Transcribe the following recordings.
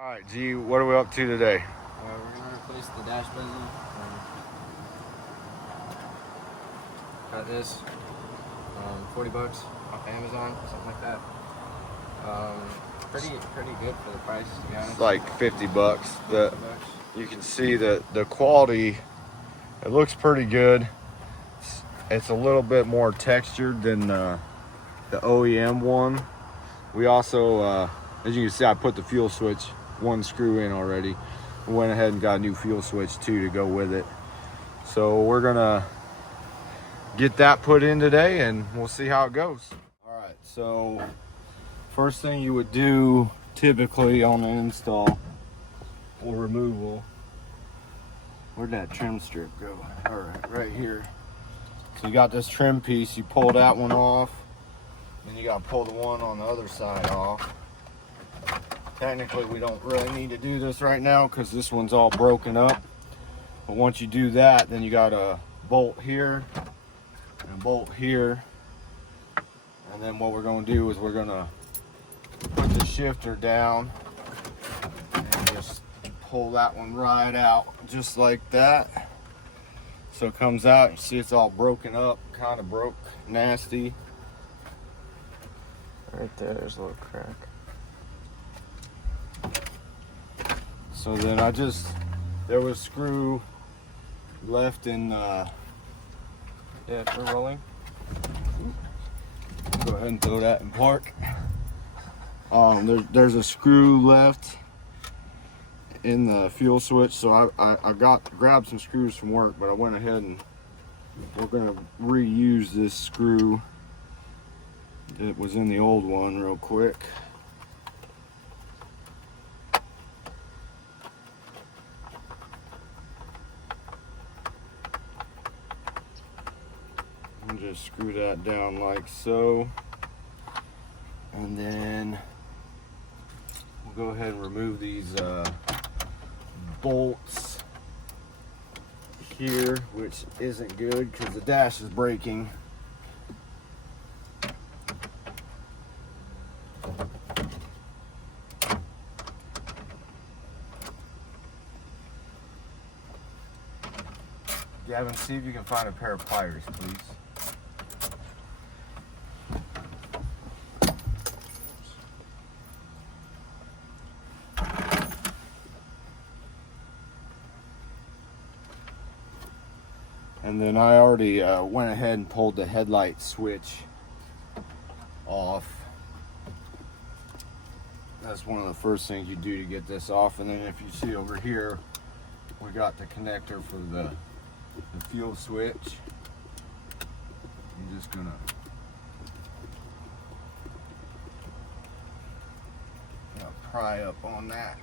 All right, G, what are we up to today? We're gonna replace the dash bezel. Got this, $40 off Amazon, something like that. Pretty good for the price, to be honest. It's like 50 bucks. $50. You can see the quality. It looks pretty good. It's a little bit more textured than the OEM one. We also, as you can see, I put the fuel switch, one screw in already. We went ahead and got a new fuel switch too to go with it. So we're gonna get that put in today and we'll see how it goes. All right, so first thing you would do typically on an install or removal, where'd that trim strip go? All right here. So you got this trim piece, you pull that one off, then you got to pull the one on the other side off. Technically we don't really need to do this right now because this one's all broken up, but once you do that, then you got a bolt here and a bolt here, and then what we're going to do is we're going to put the shifter down and just pull that one right out just like that. So it comes out, you see it's all broken up, kind of broke, nasty. Right there's a little crack. So then there was screw left in Yeah, for rolling. Go ahead and throw that in park. There's a screw left in the fuel switch, so I grabbed some screws from work, but I went ahead and we're gonna reuse this screw that was in the old one real quick. And just screw that down like so, and then we'll go ahead and remove these bolts here, which isn't good because the dash is breaking. Gavin, see if you can find a pair of pliers, please. And then I already went ahead and pulled the headlight switch off. That's one of the first things you do to get this off. And then if you see over here, we got the connector for the fuel switch. I'm just gonna pry up on that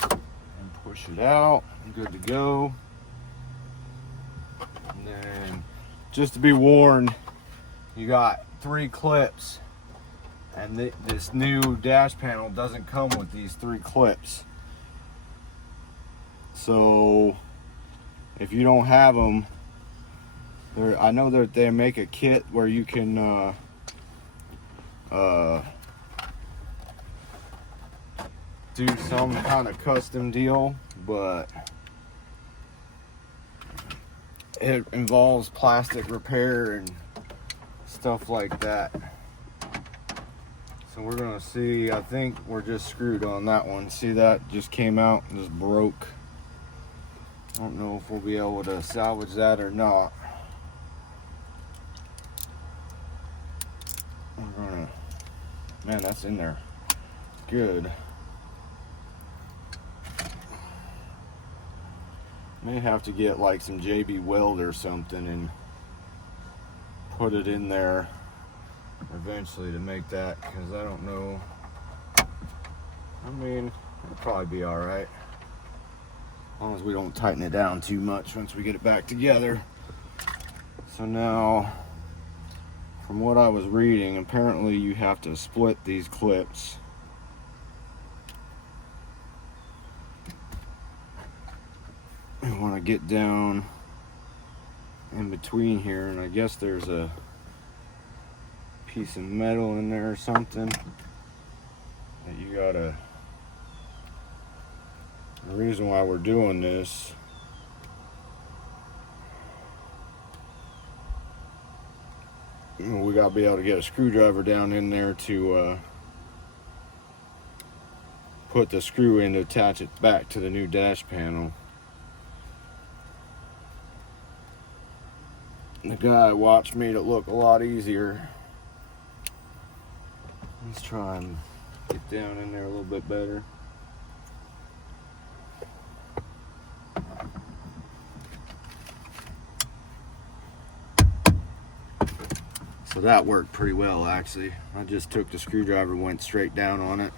and push it out. I'm good to go. And then just to be warned, you got 3 clips, and this new dash panel doesn't come with these 3 clips. So if you don't have them, I know that they make a kit where you can do some kind of custom deal, but it involves plastic repair and stuff like that. So we're gonna see. I think we're just screwed on that one. See, that just came out and just broke. I don't know if we'll be able to salvage that or not. We're gonna, man, that's in there good. May have to get like some JB Weld or something and put it in there eventually to make that, because I don't know. I mean, it'll probably be all right as long as we don't tighten it down too much once we get it back together. So now, from what I was reading, apparently you have to split these clips. I want to get down in between here, and I guess there's a piece of metal in there or something. you gotta, the reason why we're doing this, we gotta be able to get a screwdriver down in there to put the screw in to attach it back to the new dash panel. The guy I watched made it look a lot easier. Let's try and get down in there a little bit better. So that worked pretty well, actually. I just took the screwdriver, went straight down on it,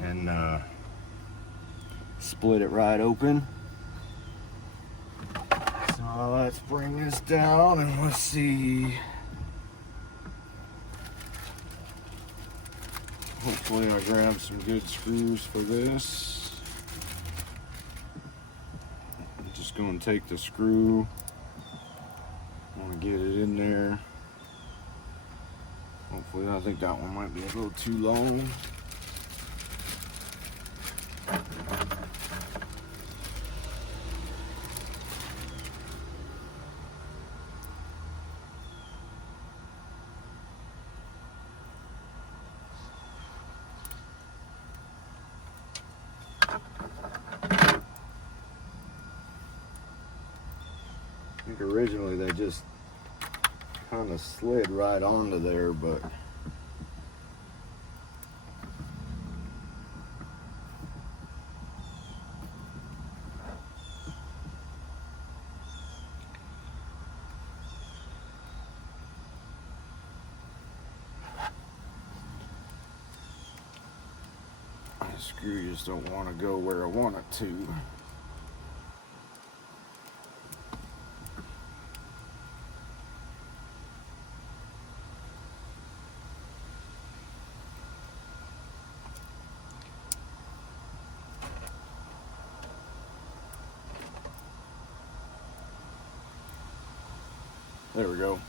and split it right open. So let's bring this down and let's see. Hopefully I grabbed some good screws for this. I'm just going to take the screw. I want to get it in there. Hopefully, I think that one might be a little too long. I think originally they just kind of slid right onto there, but the screw just don't want to go where I want it to. There we go.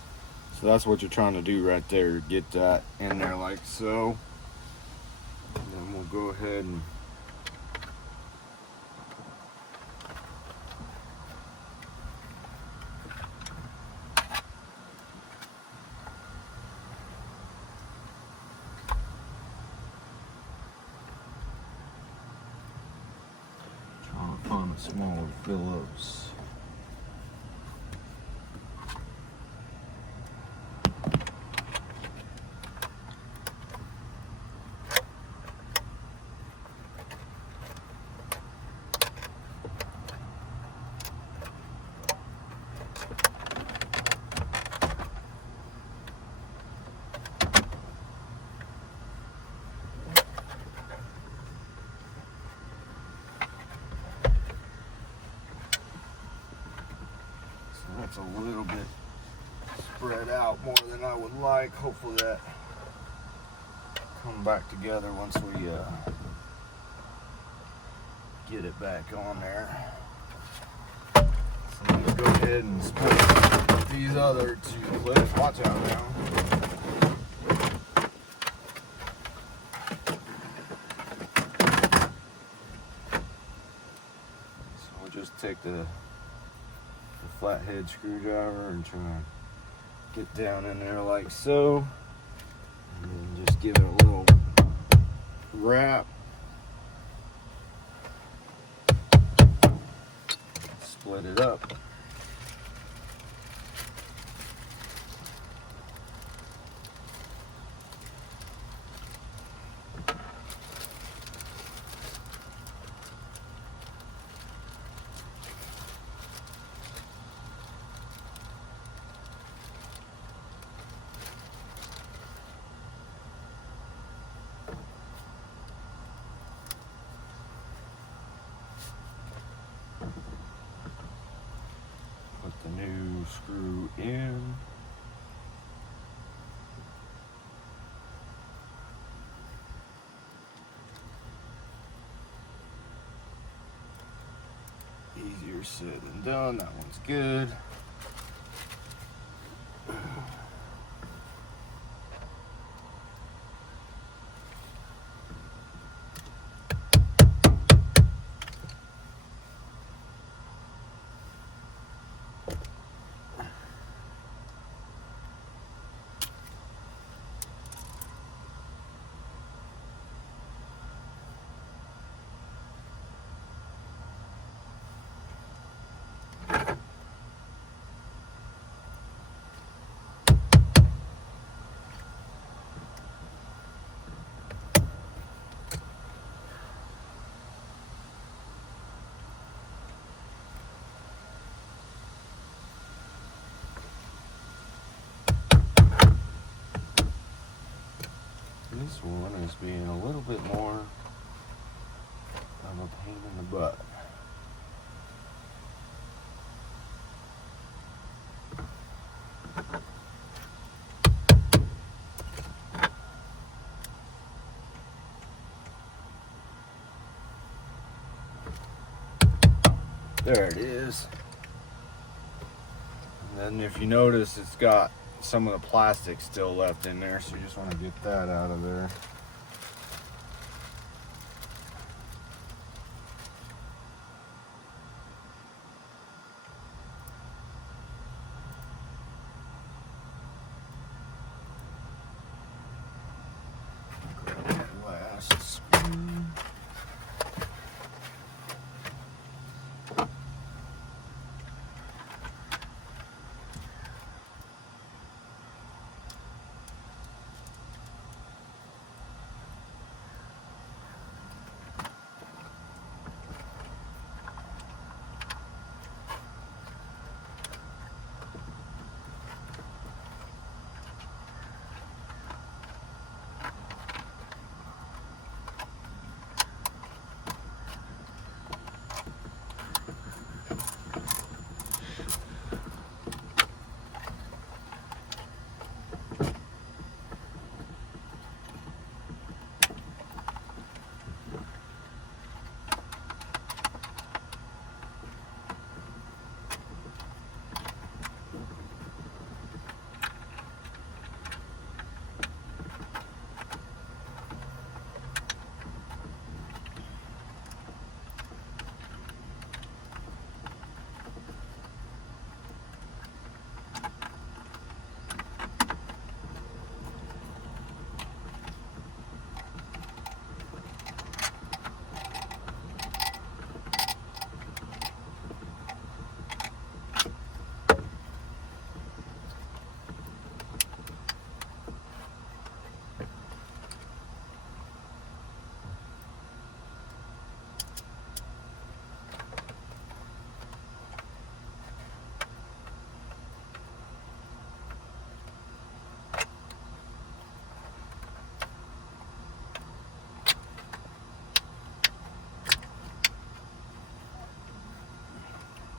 So that's what you're trying to do right there. Get that in there like so. And then we'll go ahead and trying to find a smaller Phillips. That's a little bit spread out more than I would like. Hopefully that come back together once we get it back on there. So let's go ahead and split these other two clips. Watch out now. So we'll just take the flathead screwdriver and try and get down in there like so, and then just give it a little wrap, split it up. Put the new screw in. Easier said than done. That one's good. This one is being a little bit more of a pain in the butt. There it is. And then if you notice, it's got some of the plastic still left in there, so you just want to get that out of there. Grab that last spoon.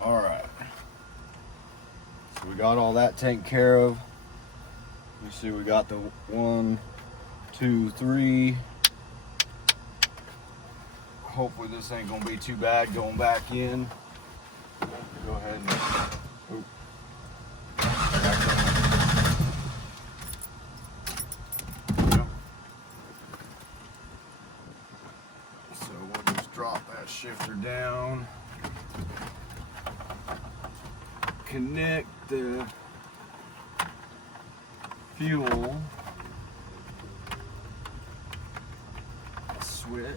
All right, so we got all that taken care of. You see we got the 1, 2, 3. Hopefully this ain't gonna be too bad going back in. Go ahead and, oop. Yep. So we'll just drop that shifter down. Connect the fuel switch.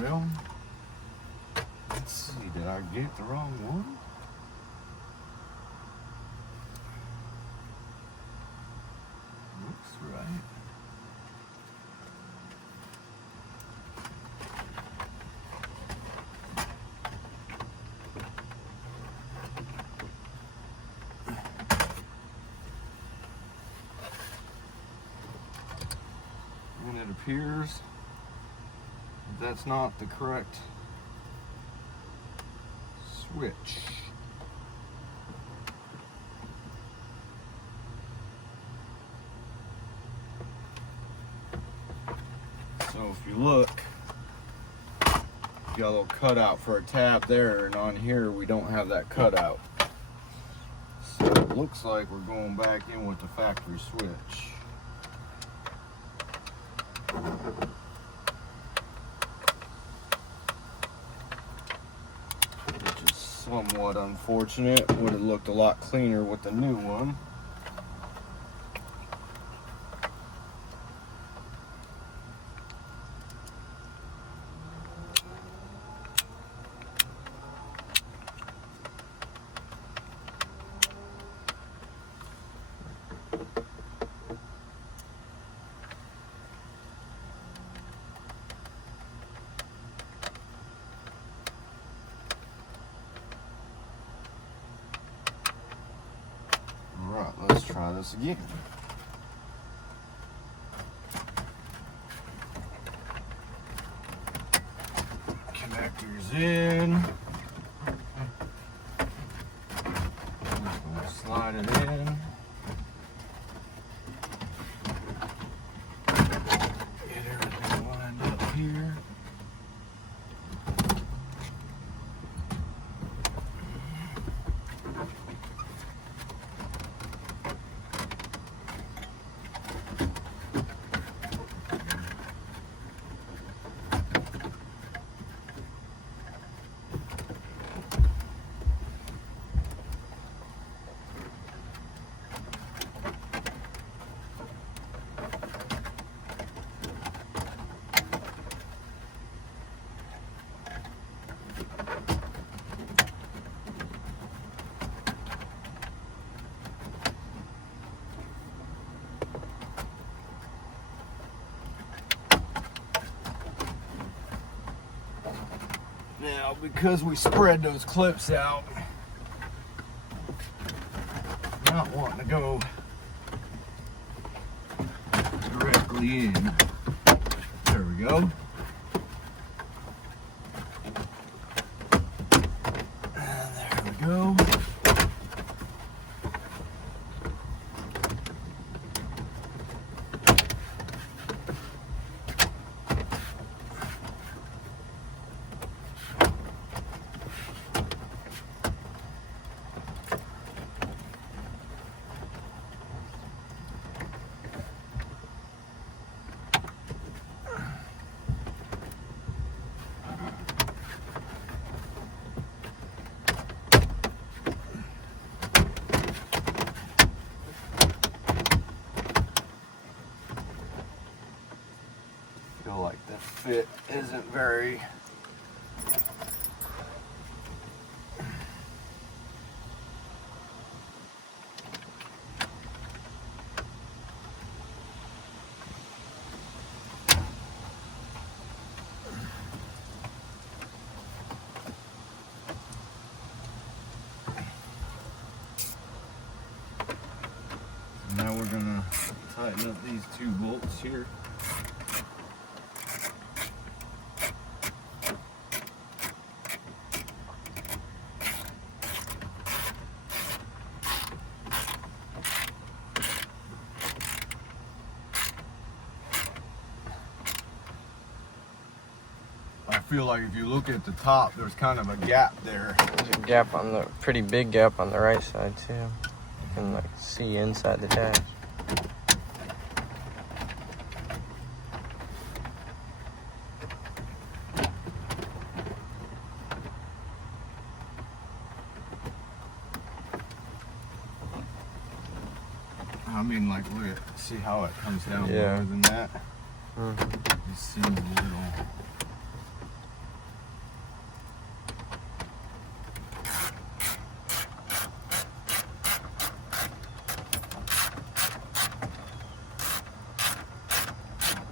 Well, let's see, did I get the wrong one? Looks right. And it appears that's not the correct switch. So if you look, you got a little cutout for a tap there, and on here we don't have that cutout. So it looks like we're going back in with the factory switch. Somewhat unfortunate. Would have looked a lot cleaner with the new one. try this again. Connectors in. We'll slide it in. Get everything lined up here. Now, because we spread those clips out, not wanting to go directly in. There we go. And there we go. Feel like the fit isn't very now we're gonna tighten up these two bolts here. I feel like if you look at the top, there's kind of a gap there. There's a gap on the pretty big gap on the right side too. You can like see inside the dash. I mean, like, look at, see how it comes down Yeah. lower than that? Mm-hmm. It seems a little.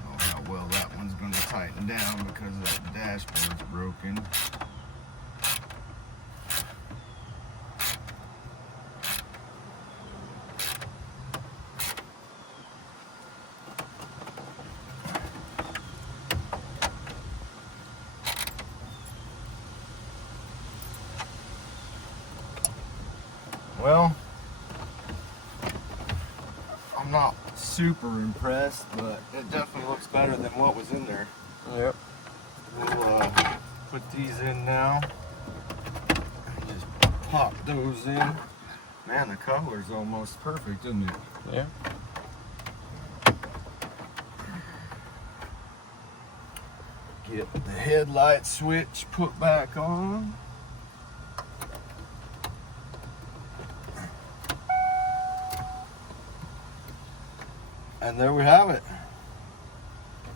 Oh, how well that one's going to tighten down because the dashboard's broken. Well, I'm not super impressed, but it definitely looks better than what was in there. Yep. We'll put these in now. Just pop those in. Man, the color's almost perfect, isn't it? Yeah. Get the headlight switch put back on. And there we have it.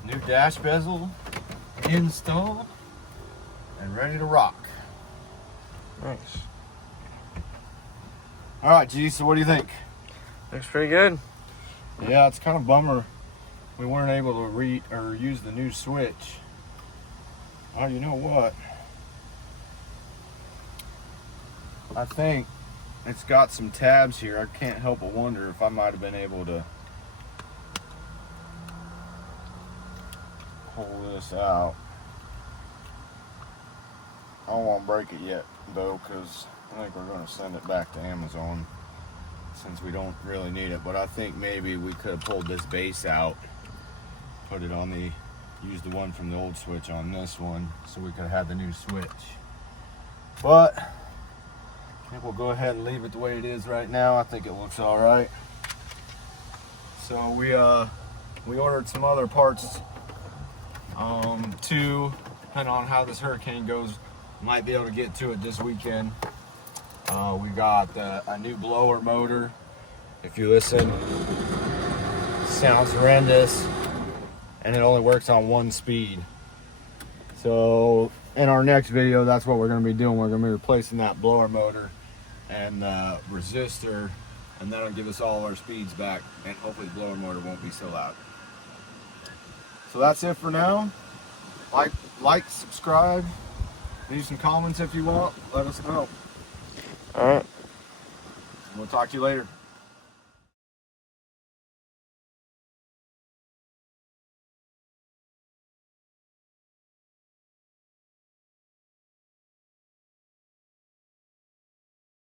New dash bezel installed and ready to rock. Nice. All right, G, so what do you think? Looks pretty good. Yeah, it's kind of bummer we weren't able to use the new switch. Oh, you know what? I think it's got some tabs here. I can't help but wonder if I might have been able to pull this out. I don't want to break it yet though, because I think we're going to send it back to Amazon since we don't really need it. But I think maybe we could have pulled this base out, put it on the, use the one from the old switch on this one, so we could have had the new switch. But I think we'll go ahead and leave it the way it is right now. I think it looks all right. So we ordered some other parts too, depending on how this hurricane goes. Might be able to get to it this weekend. We got a new blower motor. If you listen, it sounds horrendous, and it only works on one speed. So in our next video, that's what we're going to be doing. We're going to be replacing that blower motor and the resistor, and that'll give us all our speeds back, and hopefully the blower motor won't be so loud. So that's it for now. Like, subscribe, leave some comments if you want. Let us know. All right. We'll talk to you later.